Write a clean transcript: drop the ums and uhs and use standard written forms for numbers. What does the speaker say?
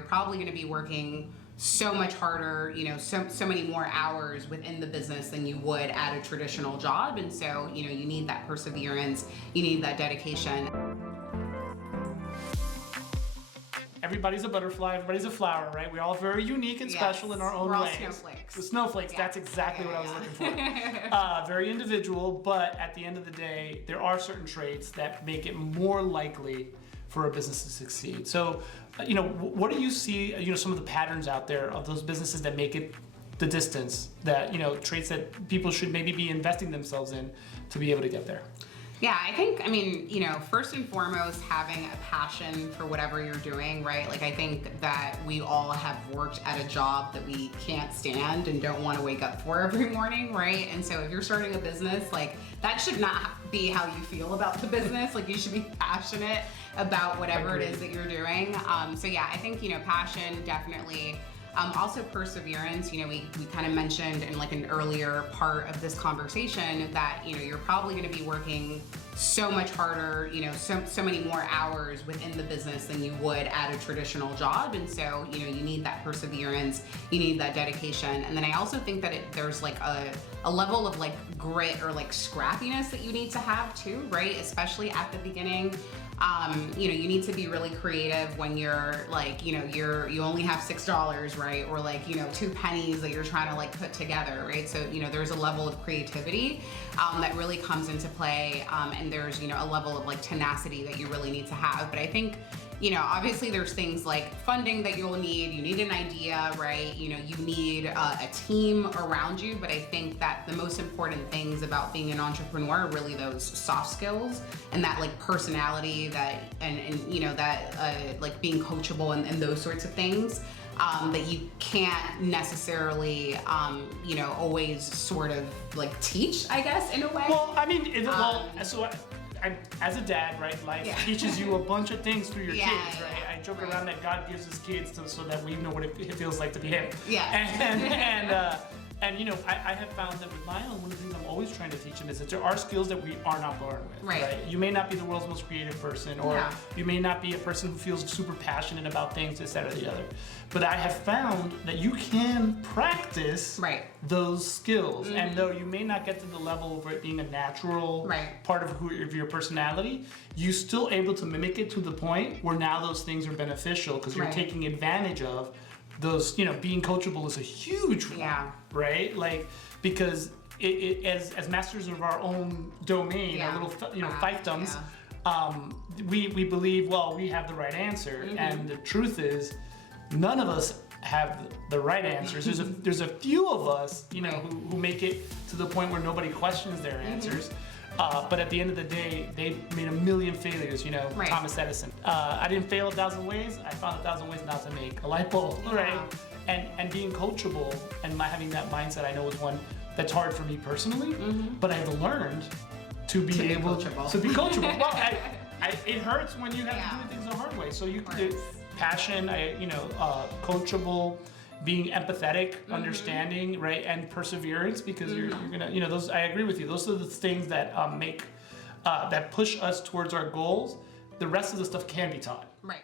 you're probably going to be working so much harder, so many more hours within the business than you would at a traditional job. And so, you need that perseverance, you need that dedication. Everybody's a butterfly, everybody's a flower, right? We're all very unique and special in our own ways. We're all snowflakes. The snowflakes, that's exactly what I was looking for. Very individual, but at the end of the day, there are certain traits that make it more likely for a business to succeed. So, what do you see, some of the patterns out there of those businesses that make it the distance, that, traits that people should maybe be investing themselves in to be able to get there? Yeah, I think, first and foremost, having a passion for whatever you're doing, right? Like, I think that we all have worked at a job that we can't stand and don't want to wake up for every morning, right? And so if you're starting a business, like, that should not be how you feel about the business. Like, you should be passionate about whatever it is that you're doing. So yeah, I think, passion, definitely. Also perseverance, we kind of mentioned in like an earlier part of this conversation that, you're probably going to be working so much harder, so many more hours within the business than you would at a traditional job. And so, you need that perseverance, you need that dedication. And then I also think that there's like a level of like grit or like scrappiness that you need to have too, right? Especially at the beginning. You need to be really creative when you're like, you only have $6, right? Or like, 2 pennies that you're trying to like put together, right? So, there's a level of creativity that really comes into play. And there's, a level of like tenacity that you really need to have. But I think, obviously there's things like funding that you'll need. You need an idea, right? You need a team around you. But I think that the most important things about being an entrepreneur are really those soft skills and that like personality that, that like being coachable and those sorts of things that you can't necessarily, always sort of like teach, I guess, in a way. Well, as a dad, right, life teaches you a bunch of things through your kids, right? I joke around that God gives his kids so that we know what it feels like to be him. Yeah. And I have found that with my own, one of the things I'm always trying to teach them is that there are skills that we are not born with, right? You may not be the world's most creative person, or you may not be a person who feels super passionate about things, this, that, or the other. But I have found that you can practice those skills. Mm-hmm. And though you may not get to the level of it being a natural part of your personality, you're still able to mimic it to the point where now those things are beneficial because you're taking advantage of those, being coachable is a huge one, right? Like, because it as masters of our own domain, our little, fiefdoms, we believe, well, we have the right answer. Mm-hmm. And the truth is, none of us have the right answers. There's a few of us, who make it to the point where nobody questions their answers. But at the end of the day, they made a million failures, Thomas Edison. I didn't fail 1,000 ways, I found 1,000 ways not to make a light bulb, right? And being coachable and having that mindset, I know is one that's hard for me personally, but I've learned to be able to be coachable. Well, it hurts when you have to do things the hard way. So you can do passion, coachable, being empathetic, understanding, right, and perseverance, because you're gonna, those. I agree with you. Those are the things that that push us towards our goals. The rest of the stuff can be taught. Right.